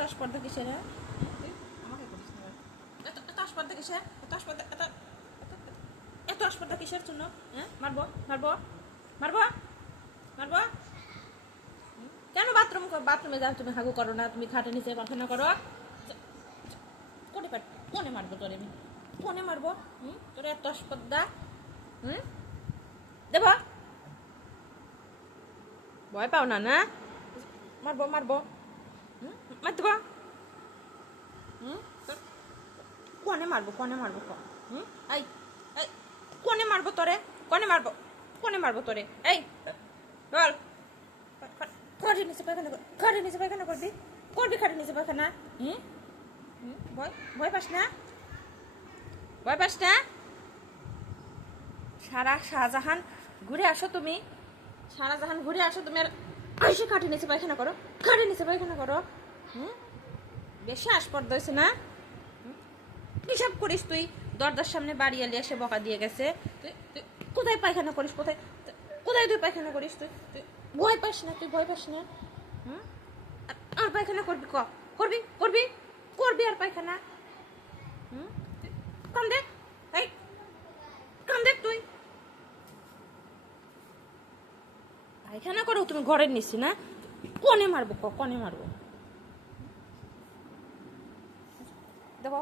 এত স্পর্ধা কিসের? হ্যাঁ, আমাকে করিস না। এত স্পর্ধা কিসের? এত স্পর্ধা কিসের জন্য? হ্যাঁ, মারবো মারবো মারবো মারবো। কেন বাথরুমে যাও? তুমি হাগু করো না? তুমি খাটে নিচে পায়খানা করো? কোনে মারবো তোরে? আমি কোনে মারবো? তোর এত স্পর্ধা? দেব? ভয় পাও না? না মারবো মারবো মার দেবো। কোনে মারবো এই এই কোনে মারবো তোরে? কোনে মারবো তোরে? এই বল। খাটে নিচে পায়খানা করবি? খাটে নিচে পায়খানা? ভয় পাস না? শাহজাহান ঘুরে আসো তুমি। আর আইসে খাটে নিচে পায়খানা করো। বেশি আসপর্দ হয়েছে না? হিসাব করিস তুই? দরজার সামনে বাড়ি আলি এসে বকা দিয়ে গেছে। তুই কোথায় পায়খানা করিস? কোথায় তুই পায়খানা করিস? তুই ভয় পাস না? আর পায়খানা করবি? করবি আর পায়খানা? কাম দেখ তুই পায়খানা করো তুমি ঘরের নিচে না? কোনে মারবো? দেবো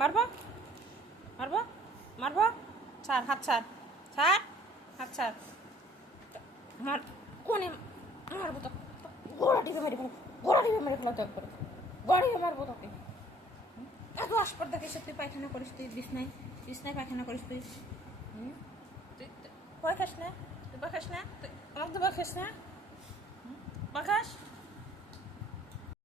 মারবো। ছাড় হাত ছাড়। মার কোনে মারবো? তো গোড়া টিপে মেরে ফেলো তো একবার। গড়িয়ে মারবো তোকে। এত আসপর্দা কিসে? তুই পায়খানা করিস? তুই বিছনায় পায়খানা করিস? তুই ভয় খাস না? তুই ভয় খাস না? তুই আমাকে ভয় খাস না? ভয় খাস?